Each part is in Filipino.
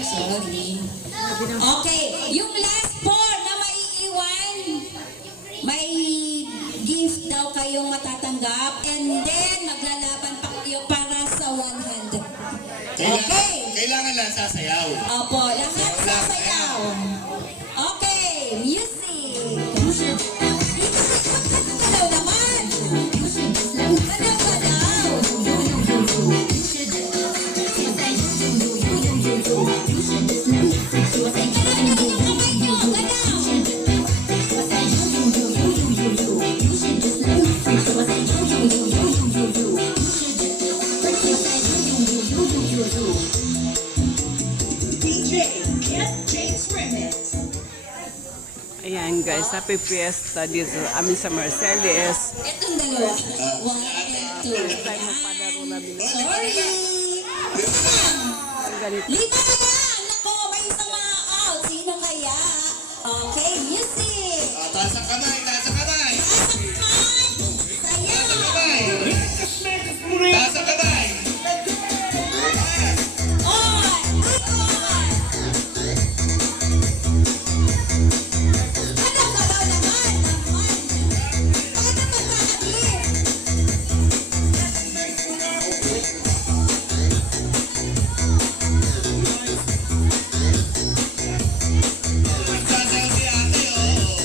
Sorry. Okay, yung last four na maiiwan, may gift daw kayong matatanggap and then maglalaban pa kayo para sa 100. Okay. Kailangan lang sasayaw. Opo, lahat sasayaw. Okay, music. Galaw naman. Galaw. Ayan guys, happy fiesta dito amin sa Marcellus. Itong dalawa. 1 and 2. Tayo magpadaro namin. Sorry. Ganito. 5 na lang. Nako, may isang ma-out. Sino kaya? Okay, music. Taas ang kamay, taas ang kamay. Saya. Taas ang kamay. Taas ang kamay. On. On. Ano ka daw naman? Bakit naman kakagin? Sasayaw si ate, oh.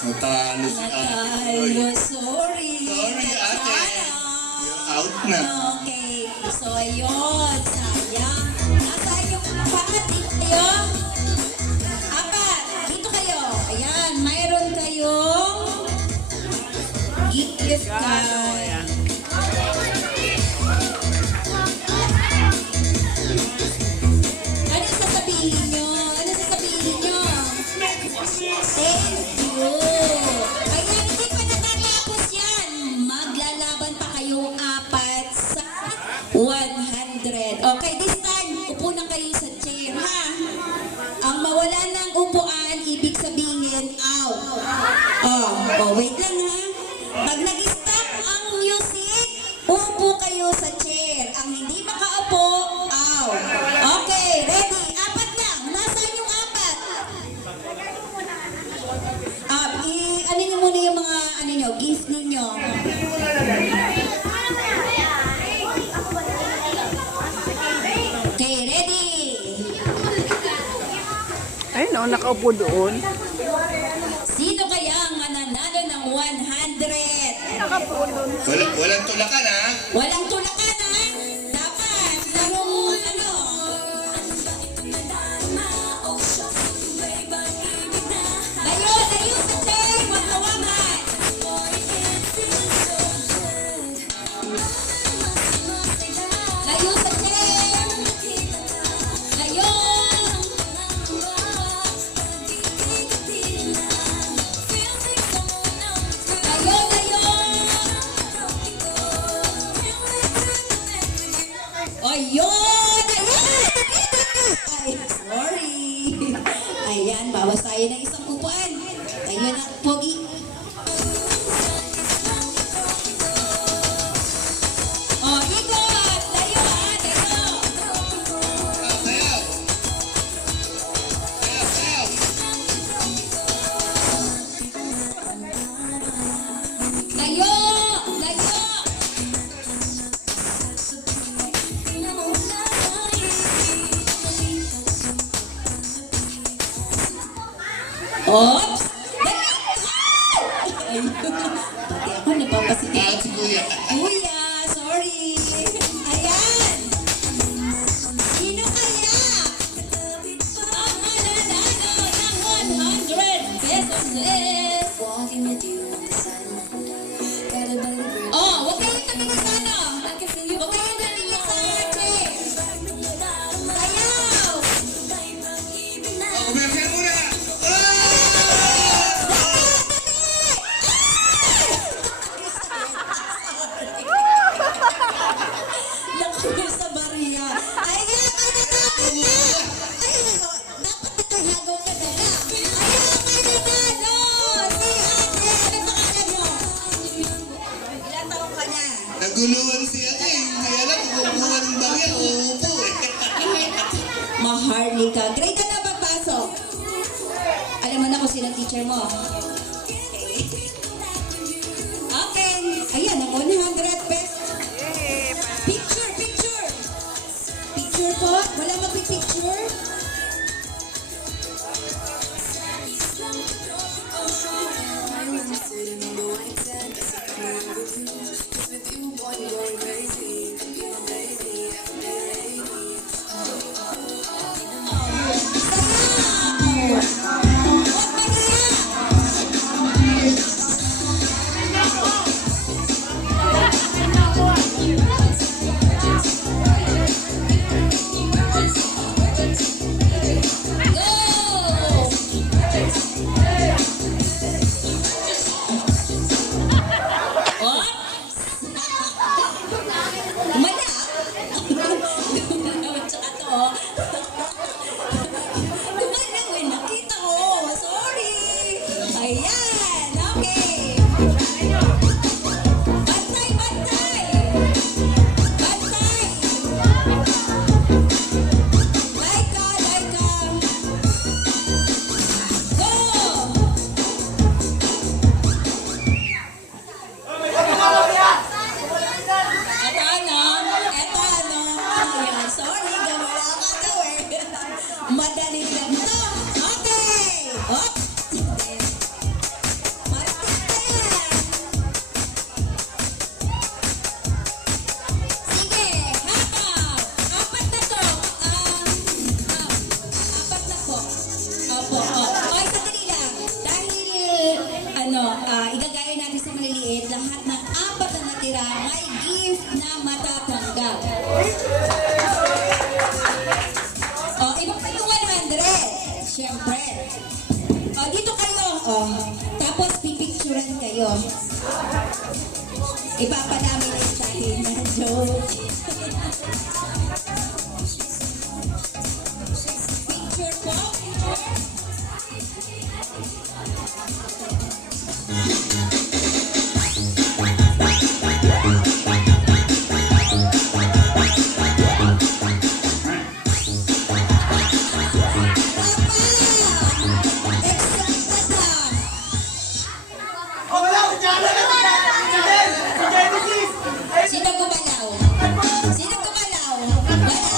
Natalo si ate. Natalo, sorry. Sorry, ate. Natalo. You're out na. Okay, so ayun, sayang. Nasaan yung apat? Dito kayo? Apat, dito kayo. Ayan, mayroon kayong gift card. Ayan. Ano sasabihin nyo? Ano sasabihin nyo? Thank you. Ayan, hindi pa natatapos yan. Maglalaban pa kayong apat sa 100. Okay, this time, upo na kayo sa chair, ha? Ang mawala ng upuan, ibig sabihin, out. Wait lang, ha? Pag nag-stop ang music, upo kayo sa chair. Ang hindi makaupo, out. Okay, ready? Apat lang. Nasaan yung apat? Ano nyo muna yung mga, ano nyo, gift ninyo. Okay, ready? Ayun o, nakaupo doon. Sino kaya ang mananalo ng 100? Nakaupo doon. Walang tulakan, ha? Walang tulakan, ha? Dapat, larong ano. Layo, layo sa chair, wag hawakan. Layo sa chair. Layo. Layo, layo. Ayun! Ay, sorry. Ayan, bawas tayo ng isang upuan. Ayun ang pogi. Oh, ikot! Layo, ha? Layo! Sayaw. Sayaw, sayaw. Layo! Layo! Oops! Ayun. Pati ako napapasigaw. Si kuya. Kuya, sorry. Ayan. Sino kaya? Ang mananalo ng 100 pesos is... Oh, huwag kayong tumingin sa ano. Huwag kayong tumingin sa chair. Sayaw! Kumirkan muna. Oh! Halika. Grade ka na papasok. Alam mo na kung sino ang teacher mo. Okay. Ayan, ang 100 pesos. Picture, picture. Picture po. Wala magpipicture. Ayan, okay. Bantay, bantay. Bantay. Laika, laika. Go. Eto ano? Ayan, sorry, gawala ka daw eh. Madali lang to. Okay. Hop. Igagaya natin sa maliliit, lahat ng apat na natira may gift na matatanggap. Iba pa yung 100. Siyempre. Dito kayo. Tapos pipicturan kayo. Ipapadami na yung sahin na joke. Picture po. Sino gumalaw? Sino gumalaw? Wala.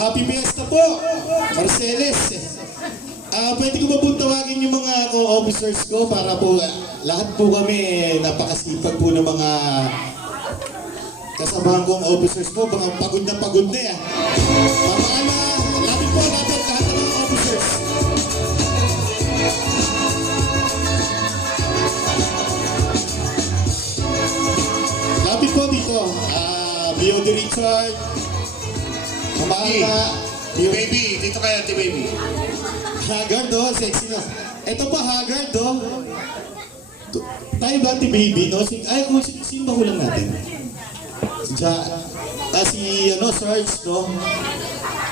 Happy Fiesta po, Marceles. Pwede ko ba po tawagin yung mga co-officers ko para po lahat po kami napakasipag po ng mga kasamahan kong officers po, mga pagod na yan. Mamana, lapit po, lapit lahat ng mga officers. Lapit po dito, Bio de Richard, Mamana, Baby, dito kayo, baby. Haggard oh, sexy no. Ito pa Haggard oh. Tayo ba ti baby no? Sino ba hulang natin? Si Sarge no?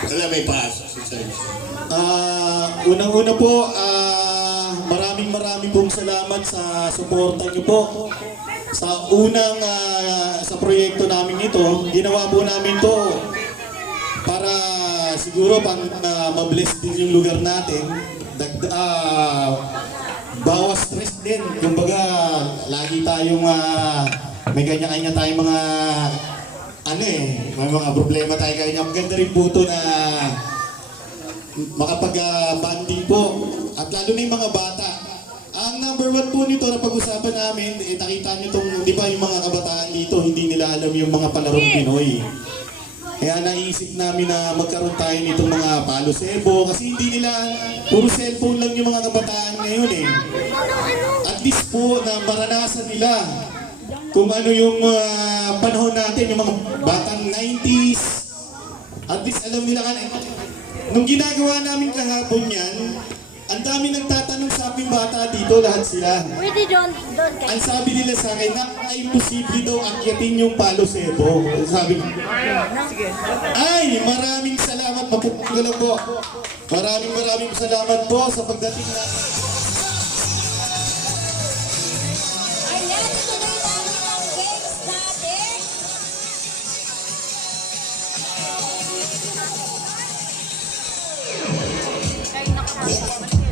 Wala, may paasa si Sarge. Unang-una po, maraming pong salamat sa suporta niyo po. Sa unang, sa proyekto namin ito, ginawa po namin to para siguro pang ma-bless din yung lugar natin. Bawas stress din. Kumbaga, lagi tayong may kanya-kanya tayong mga may mga problema tayo kanya. Maganda rin po ito na makapag-banding po. At lalo na yung mga bata. Ang number one po nito na pag-usapan namin, nakita nyo itong, di ba yung mga kabataan dito, hindi nila alam yung mga palarong Pinoy. Kaya naisip namin na magkaroon tayo nitong mga palo-sebo kasi hindi nila, puro cellphone lang yung mga kabataan ngayon eh. At least po na maranasan nila kung ano yung panahon natin, yung mga batang 90s. At least alam nila ka nung ginagawa namin kahapon yan, ang dami nagtatanong sa aming bata dito, lahat sila. Pwede doon kayo. Ang sabi nila sa akin na imposible daw akyatin yung Palo Sebo. Sabi ko, ay, maraming salamat. Mapupunta lang po. Maraming salamat po sa pagdating na. Ayan, ito na yung dami ng games natin. Kayo nakasama.